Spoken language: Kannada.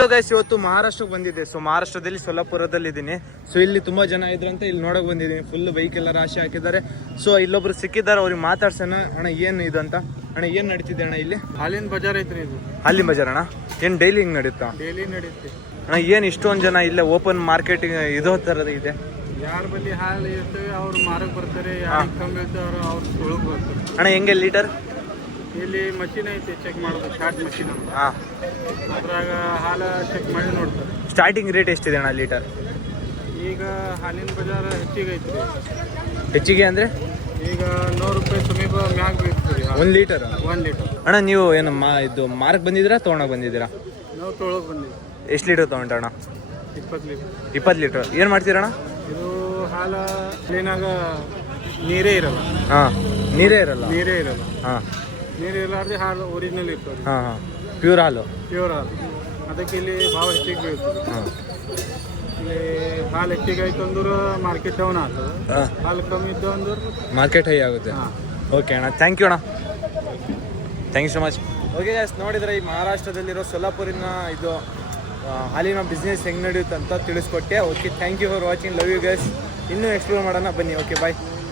ಗೈಸ್ ಇವತ್ತು ಮಹಾರಾಷ್ಟ್ರಕ್ಕೆ ಬಂದಿದ್ದೆ. ಸೊ ಮಹಾರಾಷ್ಟ್ರದಲ್ಲಿ ಸೊಲ್ಲಾಪುರದಲ್ಲಿ ಇದ್ದೀನಿ. ಸೊ ಇಲ್ಲಿ ತುಂಬಾ ಜನ ಇದ್ರಂತ ಇಲ್ಲಿ ನೋಡಕ್ ಬಂದಿದ್ದೀನಿ. ಫುಲ್ ಬೈಕ್ ಎಲ್ಲ ರಾಶಿ ಹಾಕಿದ್ದಾರೆ. ಸೊ ಇಲ್ಲೊಬ್ರು ಸಿಕ್ಕಿದ್ದಾರೆ, ಅವ್ರಿಗೆ ಮಾತಾಡ್ಸೋಣ. ಅಣ್ಣ ಏನು ಇದು ಅಂತ? ಅಣ್ಣ ಏನ್ ನಡೀತಿದೆ ಅಣ್ಣ ಇಲ್ಲಿ? ಹಾಲಿನ ಬಜಾರ್ ಐತ್ರಿ ಇದು. ಹಾಲಿನ ಬಜಾರ್ ಅಣ್ಣ? ಏನ್ ಡೈಲಿ ಹಿಂಗ್ ನಡೀತಾ? ಡೈಲಿ ನಡೆಯುತ್ತೆ ಅಣ್ಣ. ಏನ್ ಇಷ್ಟೊಂದು ಜನ ಇಲ್ಲೇ ಓಪನ್ ಮಾರ್ಕೆಟಿಂಗ್ ಇದೋ ತರದ ಇದೆ? ಯಾರ ಬಲ್ಲಿ ಹಾಲು ಇರ್ತವೆ ಅವ್ರು ಮಾರಕ್ ಬರ್ತಾರೆ, ಯಾರು ಕಮ್ಮಿ ಇರ್ತಾರ ಅವ್ರು ತೊಳಕ್ ಬರ್ತಾರೆ. ಅಣ್ಣ ಹೆಂಗೆ ಲೀಟರ್? ಇಲ್ಲಿ ಮಷೀನ್ ಐತಿ ಚೆಕ್ ಮಾಡೋದು, ಶಾರ್ಟ್ ಮಷೀನ್ ಅಂತ. ಹಾ, ಅದ್ರಾಗ ಹಾಲು ಚೆಕ್ ಮಾಡಿ ನೋಡ್ತಾರೆ. ಸ್ಟಾರ್ಟಿಂಗ್ ರೇಟ್ ಎಷ್ಟಿದೆ ಅಣ್ಣ ಲೀಟರ್? ಈಗ ಹಾಲಿನ ಬಜಾರ್ ಹೆಚ್ಚಿಗೆ ಐತ್ರಿ. ಹೆಚ್ಚಿಗೆ ಅಂದ್ರೆ ಈಗ 100 ರೂಪಾಯಿ ಸಮೀಪ ಮ್ಯಾಗ್ ಬೀಳ್ತೀರಿ 1 ಲೀಟರ್. 1 ಲೀಟರ್. ಅಣ್ಣ ನೀವು ಏನು ಇದು ಮಾರ್ಕ್ ಬಂದಿದ್ದೀರಾ ತೊಗೊಳಕ್ ಬಂದಿದ್ದೀರಾ? ನಾವು ತೊಳಕ್ ಬಂದಿವಿ. ಎಷ್ಟು ಲೀಟರ್ ತೊಗೊಂಡಣ್ಣ? 20 ಲೀಟರ್. 20 ಲೀಟರ್. ಏನು ಮಾಡ್ತೀರಣ್ಣ? ಇದು ಹಾಲು ಕ್ಲೀನಾಗ ನೀರೇ ಇರಲ್ಲ. ಹಾಂ, ನೀರೇ ಇರಲ್ಲ. ನೀರೇ ಇರಲ್ಲ. ಹಾಂ, ನೀರು ಇರಲಾರ್ದೆ ಹಾಲು ಒರಿಜಿನಲ್ ಇರ್ತದೆ. ಹಾಂ ಹಾಂ, ಪ್ಯೂರ್ ಹಾಲು. ಪ್ಯೂರ್ ಹಾಲು. ಅದಕ್ಕೆ ಇಲ್ಲಿ ಭಾವ ಹೆಚ್ಚಿಗೆ ಬೀಳ್ತದೆ. ಹಾಂ, ಇಲ್ಲಿ ಹಾಲು ಹೆಚ್ಚಿಗೆ ಆಯ್ತು ಅಂದ್ರೆ ಮಾರ್ಕೆಟ್ ಡೌನ್ ಆಗ್ತದೆ. ಹಾಂ, ಹಾಲು ಕಮ್ಮಿ ಇದ್ದು ಅಂದ್ರೆ ಮಾರ್ಕೆಟ್ ಹೈ ಆಗುತ್ತೆ. ಹಾಂ. ಓಕೆ ಅಣ್ಣ, ಥ್ಯಾಂಕ್ ಯು ಅಣ್ಣ, thank you so much. Okay guys, ನೋಡಿದರೆ ಈ ಮಹಾರಾಷ್ಟ್ರದಲ್ಲಿರೋ ಸೊಲ್ಲಾಪುರಿನ ಇದು ಹಾಲಿನ ಬಿಸ್ನೆಸ್ ಹೆಂಗೆ ನಡೆಯುತ್ತೆ ಅಂತ ತಿಳಿಸ್ಕೊಟ್ಟೆ. Okay, thank you for watching. Love you guys. ಇನ್ನೂ ಎಕ್ಸ್ಪ್ಲೋರ್ ಮಾಡೋಣ ಬನ್ನಿ. ಓಕೆ, ಬಾಯ್.